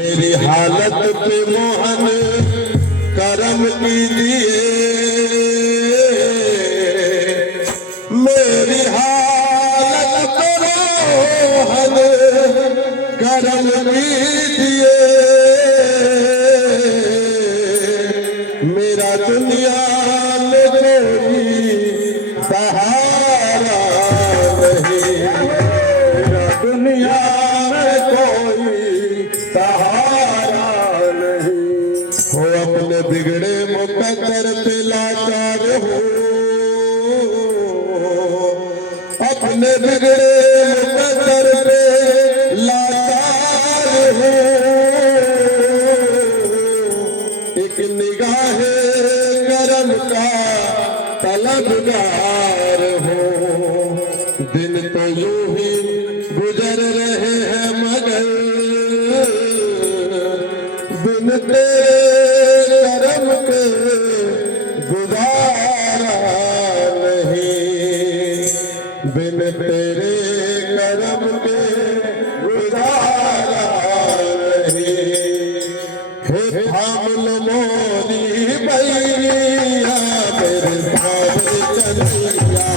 मेरी हालत पे मोहन करम कीजिए, मेरी हालत पे मोहन करम कीजिए। मेरा दुनिया में कोई सहारा नहीं, मेरा दुनिया में कोई सहारा नहीं। हो अपने बिगड़े मुकद्दर पे लाचार हो, अपने बिगड़े मुकद्दर पे लाचार हो। एक निगाहे करम का तलबगार हो। दिन तो यूं ही गुजर रहे हैं मगर बिन तेरे करम के गुजारा नहीं, बिन तेरे करम के गुजारा नहीं। हे थाम लो मोरी बैरिया मेरे सावरे कन्हैया,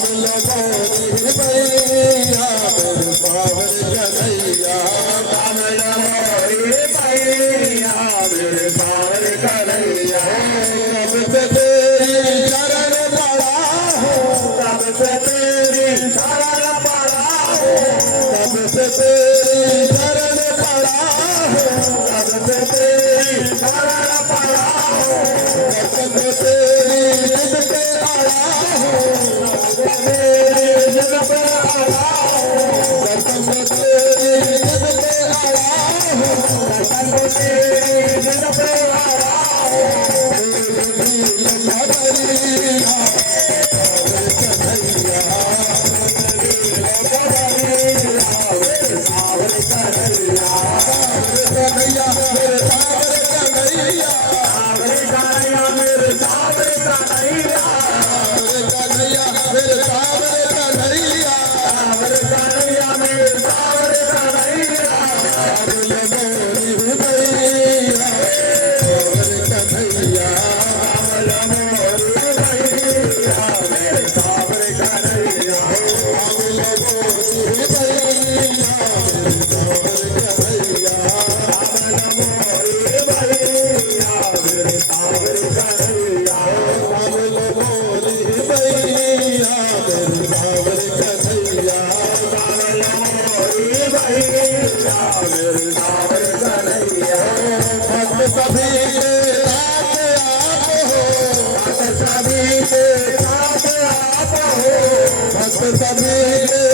मोरी भैया मेरे सावर कन्हैया कमल मोरी भैया मेरे सावर कन्हैया कब से तेरी शरण पड़ा हूँ कब से तेरी शरण पड़ा हूँ कब से तेरी शरण पड़ा हूँ कब से तेरी शरण पड़ा हूँ कब से तेरी जिद पे आया हूँ तेरी जिद पे आया हूँ कब से तेरी जिद पे आया हूँ कसम तेरी जिद पे आया हूँ सावर कन्हैया कन्हैया मेरे सावर कन्हैया सावर कन्हैया मेरे सावर कन्हैया कन्हैया मेरे सावर कन्हैया सावर कन्हैया मेरे सावर कन्हैया मोरी भैया कन्हैया कमल मोरी भैया मेरे सावर कन्हैया मोरी भैया कमल मोरी भैया मेरे सावर कन्हैया मोरी भैया मेरे सावर कन्हैया कमल मोरी भैया मेरे सावर कन्हैया भक्त सभी के साथ आप हो भक्त सभी के साथ आप हो भक्त सभी के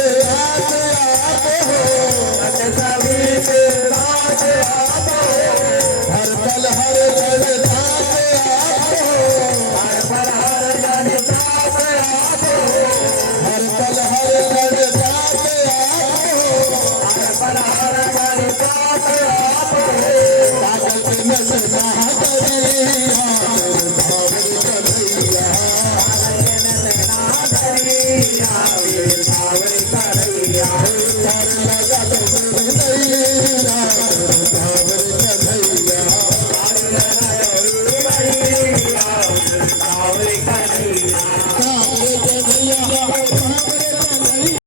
भक्त सभी के साथ आप हो हर पल हर पल साथ आप हो हर पल हर जन साथ आप हो हर पल हर पल साथ आप हो हर पल हर जन साथ आप हो पागल के नस ना करिया मेरे सावर कन्हैया सावर कन्हैया